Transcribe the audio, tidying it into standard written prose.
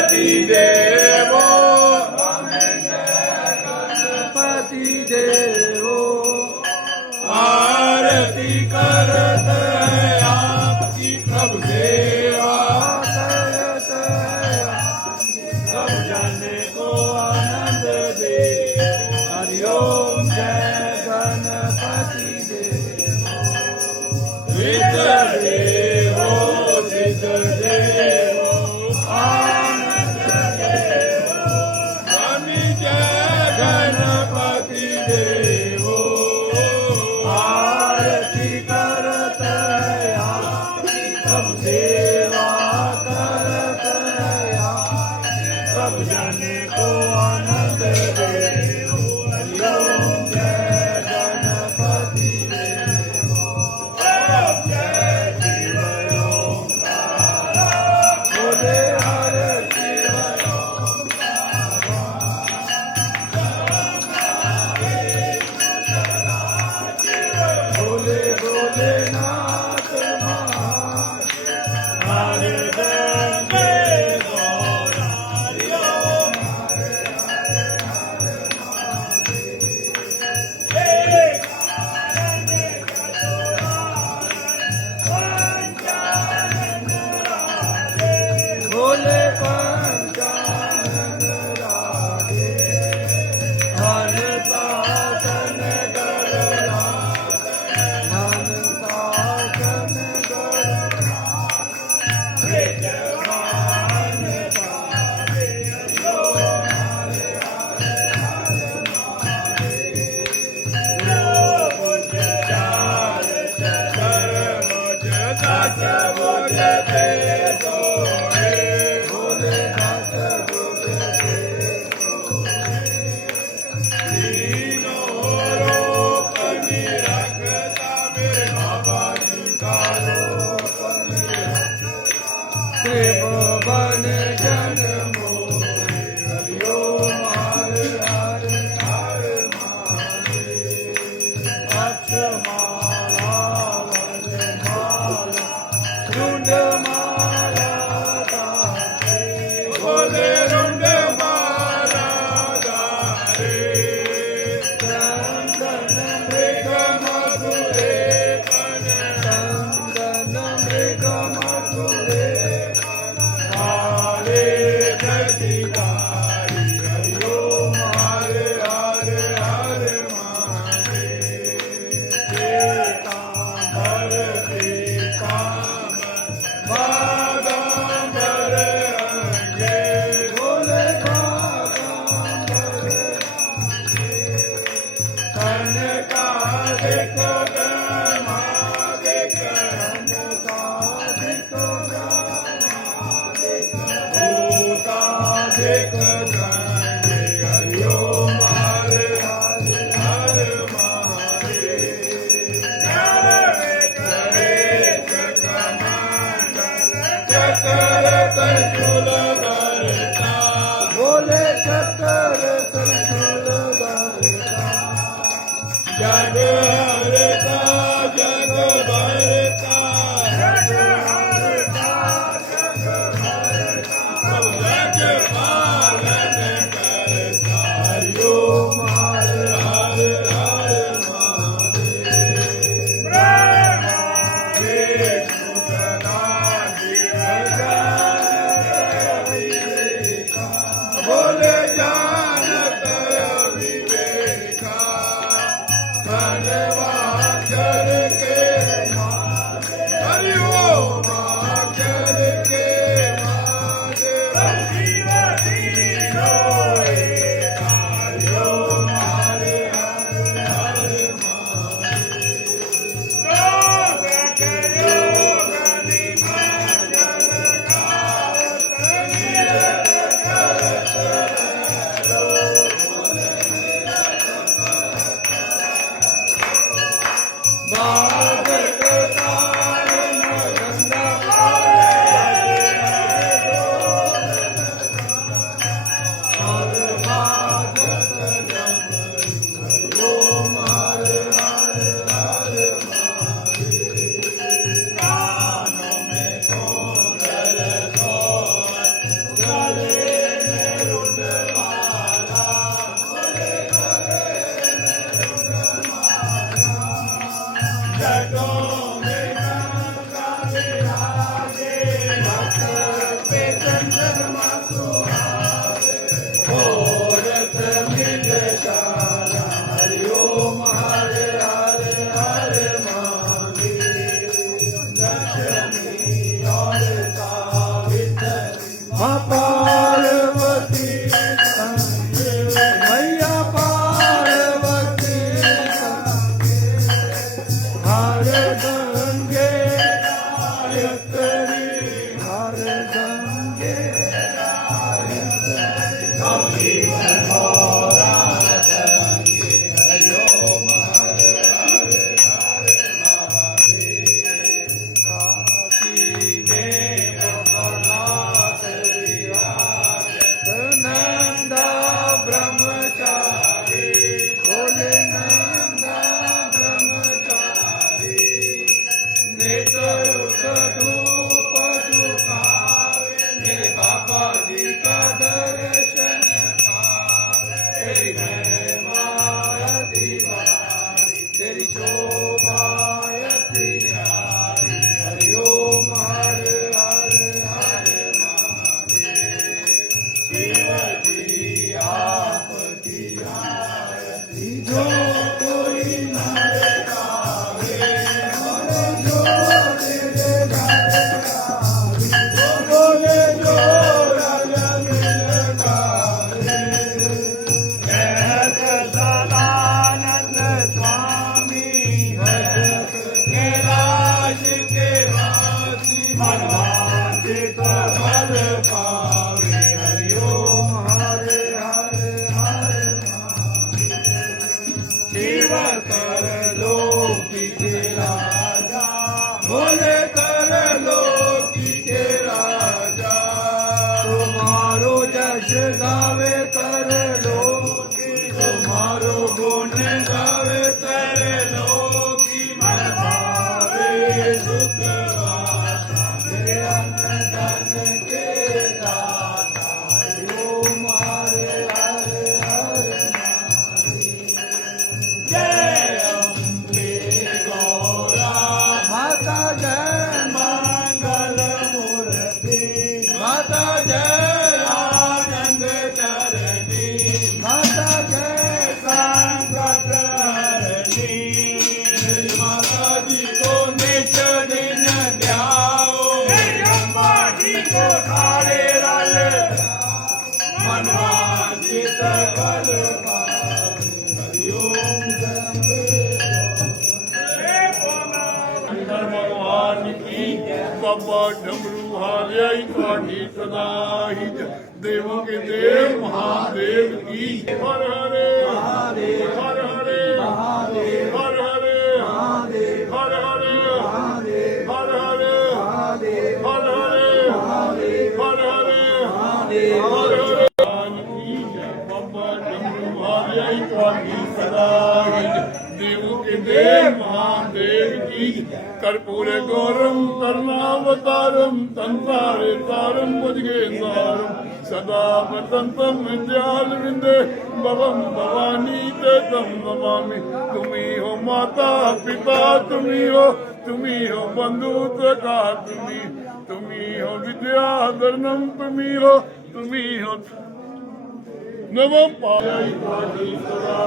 गणपती देवो गणपती देवो आरती करत है आपकी प्रभु सेवा करत सब जाने को आनंद दे हरिओम जय गणपती देवो सिद्ध देवो सिद्ध देवो आनंद देवो स्वामी जय गणपती देवो आरती करत आपकी प्रभु सेवा करत सब जाने को आनंद देवो हरिओम जय गणपति देवो ओम जय शिव ओंकारा बोले हर शिव बोले बोले नाथ महान हरे गंगे बोले पंचानन राधे हनुतासन गणना हनुतासन गणना विद्यमान पावे यो हरे हरे चार सर्वोज दास भोज ते सोए बोले दास बोले तीनों लोक निरखता मेरे बाबा जी का त्रिभुवन जन मोरे हरिओम हरे हरे हरे महादेव अक्षमाला वनमाला रुंडमाला दाते बोले रुंड माला दारे चंदन मृग मधुरे चंदन मृग मधुरे हरे जटिकारी हरिओम हरे हरे हरे महादेव पीताम्बर पीताम्बर बागाम्बर अंगे बोले बागाम्बर कनकादिक गमादिक कनकादिक ब्रह्मादिक भूतादिक चंदन मासु ओरत मिल शाला हरि ओम हरे हरे हरे महादेव लक्ष्मी और सावित्री माँ पार्वती मैया पार्वती हर गंगे गायत्री हर गंगे नंदा ब्रह्मचारी बोले नंदा ब्रह्मचारी नेत्र धूप दुखावे मेरे बाबा जी का दर्शन तेरी मायती भारी तेरी शोभायती न्यारी हरि ओम हरे हरे हरे महादेव शिवजी आपकी आरती जो कोई नारे गावे जो तेरे गावे बोले जो रंग मिल गावे कहत सदानंद स्वामी भजत के राज के वासी मनवांचित फल पावे हरि ओम हरे हरे हरे शिव कर लोकी के राजा भोले कर लोकी के राजा तुम्हारो जश गावे कर लोकी तुम्हारो गुण गावे कर लोकी मन पावे सुख आशा मेरे अन्न धन के दाता हरि ओम हरे हरे हरे जय अम्बे गौरा माता जय मंगल मूर्ति माता जय आनंद चरणी माता जय संकट हरणी मेरी माता जी को नित्य दिन ध्याओ मेरी अम्बा जी को सारे रल मनवांचित फल पावे हरि ओम भगवान की बाबा डमरू हार्याई ਤੁਹਾਡੀ ਸਦਾ ਹੀ देवों के देव महादेव की हर हरे महादेव हर हरे महादेव हर हरे महादेव हर हरे महादेव हर हरे महादेव हर हरे महादेव हर हरे महादेव हर हरे भगवान की जय बाबा डमरू हार्याई ਤੁਹਾਡੀ सदा ही देवों के देव महादेव की कर्पूर गौरम करुणावतारम संसारे तारम भुजगेंद्रम सदा वसंतम विद्याल विंदे भवम भवानी ते तम नमामि तुम्ही हो माता पिता तुम्ही हो बंधु का तुम्ही हो विद्याधरणम तुम्ही हो नमः पायाई सदा